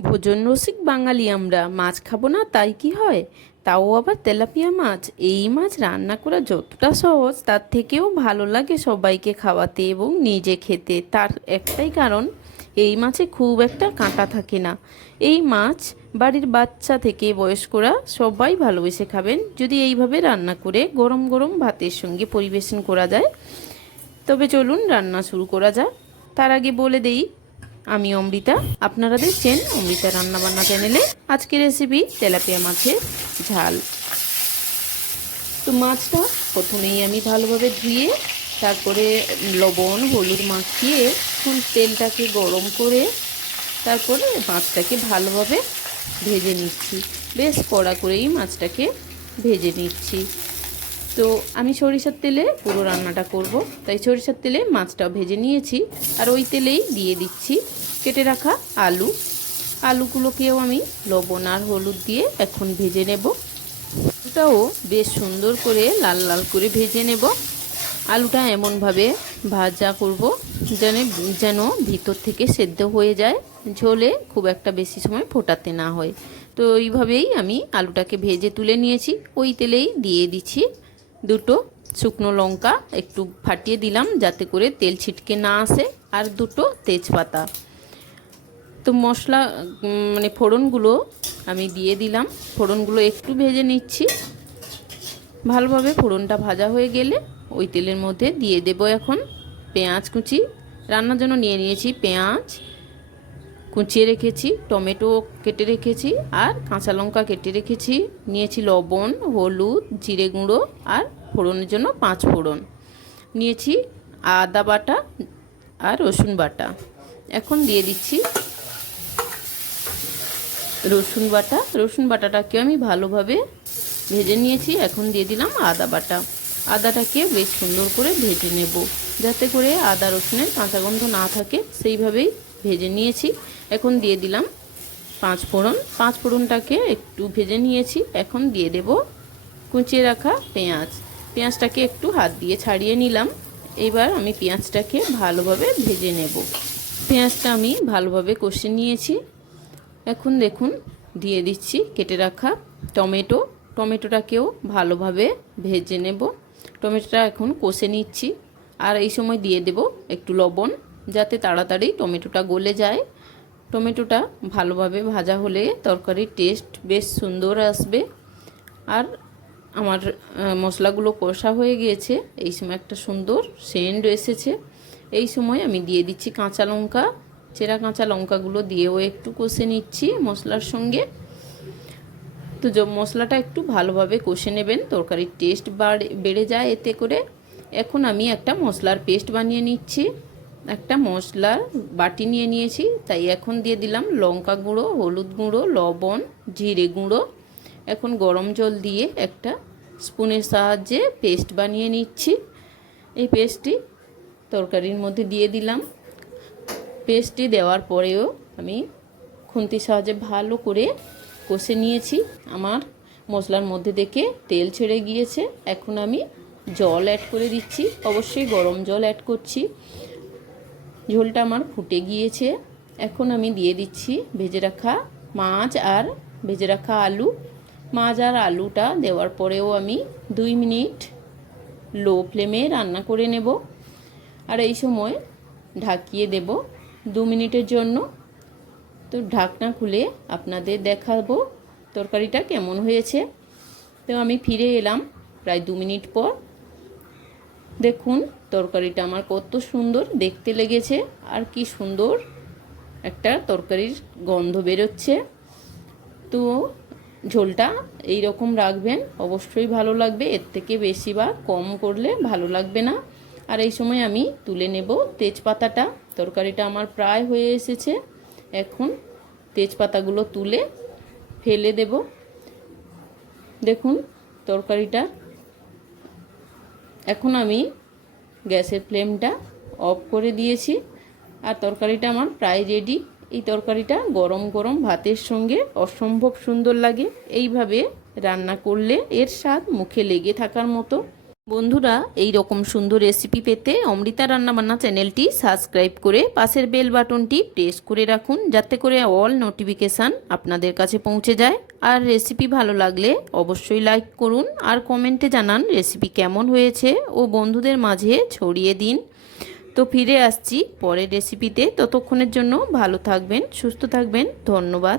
ভোজন রসিক বাঙালি আমরা, মাছ খাব না, তাই কি হয়? তাও আবার তেলাপিয়া মাছ, এই মাছ রান্না করা যতটা সহজ, তার থেকেও ভালো লাগে সবাইকে খাওয়াতে এবং নিজে খেতে। তার একটাই কারণ, এই মাছে খুব একটা কাঁটা থাকে না। এই মাছ বাড়ির বাচ্চা থেকে বয়স্করা সবাই ভালোবেসে খাবেন, যদি এইভাবে রান্না করে গরম গরম ভাতের সঙ্গে পরিবেশন করা যায়। তবে চলুন রান্না শুরু করা যাক। তার আগে বলে দেই আমি অমৃতা, আপনারা দেখছেন অমৃতা রান্নাবান্না চ্যানেলে। আজকের রেসিপি তেলাপিয়া মাছের ঝাল। তো মাছটা প্রথমেই আমি ভালোভাবে ধুয়ে, তারপরে লবণ, হলুদ মাখিয়ে, ফুল তেলটাকে গরম করে, তারপরে মাছটাকে ভালোভাবে ভেজে নিচ্ছি। বেশ কড়া করেই মাছটাকে ভেজে নিচ্ছি। তো আমি সরিষার তেলে পুরো রান্নাটা করব। তাই সরিষার তেলে মাছটা ভেজে নিয়েছি। আর ওই তেলেই দিয়ে দিচ্ছি কেটে রাখা আলু। আলুগুলোকেও আমি লবণ আর হলুদ দিয়ে এখন ভেজে নেব। আলুটাও বেশ সুন্দর করে লাল লাল করে ভেজে নেব। আলুটা এমনভাবে ভাজা করব যেন যেন ভিতর থেকে সেদ্ধ হয়ে যায়। ঝোলে খুব একটা বেশি সময় ফোটাতে না হয়। তো এইভাবেই আমি আলুটাকে ভেজে তুলে নিয়েছি। ওই তেলেই দিয়ে দিচ্ছি দুটো শুকনো লঙ্কা। একটু ফাটিয়ে দিলাম যাতে করে তেল ছিটকে না আসে। আর দুটো তেজপাতা। তো মশলা মানে ফোড়নগুলো আমি দিয়ে দিলাম। ফোড়নগুলো একটু ভেজে নিচ্ছি। ভালোভাবে ফোড়নটা ভাজা হয়ে গেলে ওই তেলের মধ্যে দিয়ে দেব এখন পেঁয়াজ কুচি। রান্নার জন্য নিয়ে নিয়েছি পেঁয়াজ, কুচিয়ে রেখেছি, টমেটো কেটে রেখেছি আর কাঁচা লঙ্কা কেটে রেখেছি। নিয়েছি লবণ, হলুদ, জিরে গুঁড়ো আর ফোড়নের জন্য পাঁচ ফোড়ন। নিয়েছি আদা বাটা আর রসুন বাটা। এখন দিয়ে দিচ্ছি রসুন বাটা। রসুন বাটাটাকে আমি ভালোভাবে ভেজে নিয়েছি। এখন দিয়ে দিলাম আদা বাটা। আদাটাকে বেশ সুন্দর করে ভেজে নেব। যাতে করে আদা রসুনের কাঁচা গন্ধ না থাকে, সেইভাবেই ভেজে নিয়েছি। এখন দিয়ে দিলাম পাঁচ ফোড়ন। পাঁচ ফোড়নটাকে একটু ভেজে নিয়েছি। এখন দিয়ে দেব কুচিয়ে রাখা পেঁয়াজ। পেঁয়াজটাকে একটু হাত দিয়ে ছাড়িয়ে নিলাম। এবার আমি পেঁয়াজটাকে ভালোভাবে ভেজে নেব। পেঁয়াজটা আমি ভালোভাবে কষে নিয়েছি। এখন দেখুন, দিয়ে দিচ্ছি কেটে রাখা টমেটো। টমেটোটাকেও ভালোভাবে ভেজে নেব। টমেটোটা এখন কষে নিচ্ছি। আর এই সময় দিয়ে দেব একটু লবণ, যাতে তাড়াতাড়ি টমেটোটা গলে যায়। টমেটোটা ভালোভাবে ভাজা হলে তরকারির টেস্ট বেশ সুন্দর আসবে। আর আমার মশলাগুলো কষা হয়ে গিয়েছে। এই সময় একটা সুন্দর সেন্ট এসেছে। এই সময় আমি দিয়ে দিচ্ছি কাঁচা লঙ্কা। চেরা কাঁচা লঙ্কাগুলো দিয়েও একটু কষে নিচ্ছি মশলার সঙ্গে। তো মশলাটা একটু ভালোভাবে কষে নেবেন, তরকারির টেস্ট বেড়ে যায় এতে করে। এখন আমি একটা মশলার পেস্ট বানিয়ে নিচ্ছি। একটা মশলার বাটি নিয়ে নিয়েছি, তাই এখন দিয়ে দিলাম লঙ্কা গুঁড়ো, হলুদ গুঁড়ো, লবণ, জিরে গুঁড়ো। এখন গরম জল দিয়ে একটা স্পুনের সাহায্যে পেস্ট বানিয়ে নিচ্ছি। এই পেস্টটি তরকারির মধ্যে দিয়ে দিলাম। পেস্টটি দেওয়ার পরেও আমি খুন্তির সাহায্যে ভালো করে কষে নিয়েছি। আমার মশলার মধ্যে থেকে তেল ছেড়ে গিয়েছে। এখন আমি জল অ্যাড করে দিচ্ছি। অবশ্যই গরম জল অ্যাড করছি। ঝোলটা আমার ফুটে গিয়েছে। এখন আমি দিয়ে দিচ্ছি ভেজে রাখা মাছ আর ভেজে রাখা আলু। মাছ আর আলুটা দেওয়ার পরেও আমি দুই মিনিট লো ফ্লেমে রান্না করে নেব। আর এই সময় ঢাকিয়ে দেব। দু মিনিটের জন্য। তো ঢাকনা খুলে আপনাদের দেখাবো তরকারিটা কেমন হয়েছে। তো আমি ফিরে এলাম প্রায় দু মিনিট পর। দেখুন, তরকারিটা আমার কত সুন্দর, দেখতে লেগেছে। আর কি সুন্দর একটা তরকারির গন্ধ বেরোচ্ছে। তো ঝোলটা এই রকম রাখবেন, অবশ্যই ভালো লাগবে। এর থেকে বেশি বা কম করলে ভালো লাগবে না। আর এই সময় আমি তুলে নেব তেজপাতাটা। তরকারিটা আমার প্রায় হয়ে এসেছে। এখন তেজপাতাগুলো তুলে ফেলে দেব। দেখুন, তরকারিটা। এখন আমি গ্যাসের ফ্লেমটা অফ করে দিয়েছি। আর তরকারিটা আমার প্রায় রেডি এই তরকারিটা গরম গরম ভাতের সঙ্গে অসম্ভব সুন্দর লাগে। এইভাবে রান্না করলে এর স্বাদ মুখে লেগে থাকার মতো। বন্ধুরা, এই রকম সুন্দর রেসিপি পেতে অমৃতা রান্নাবান্না চ্যানেলটি সাবস্ক্রাইব করে পাশের বেল বাটনটি প্রেস করে রাখুন, যাতে করে অল নোটিফিকেশান আপনাদের কাছে পৌঁছে যায়। আর রেসিপি ভালো লাগলে অবশ্যই লাইক করুন আর কমেন্টে জানান রেসিপি কেমন হয়েছে ও বন্ধুদের মাঝে ছড়িয়ে দিন। তো ফিরে আসছি পরের রেসিপিতে ততক্ষণের জন্য ভালো থাকবেন, সুস্থ থাকবেন, ধন্যবাদ।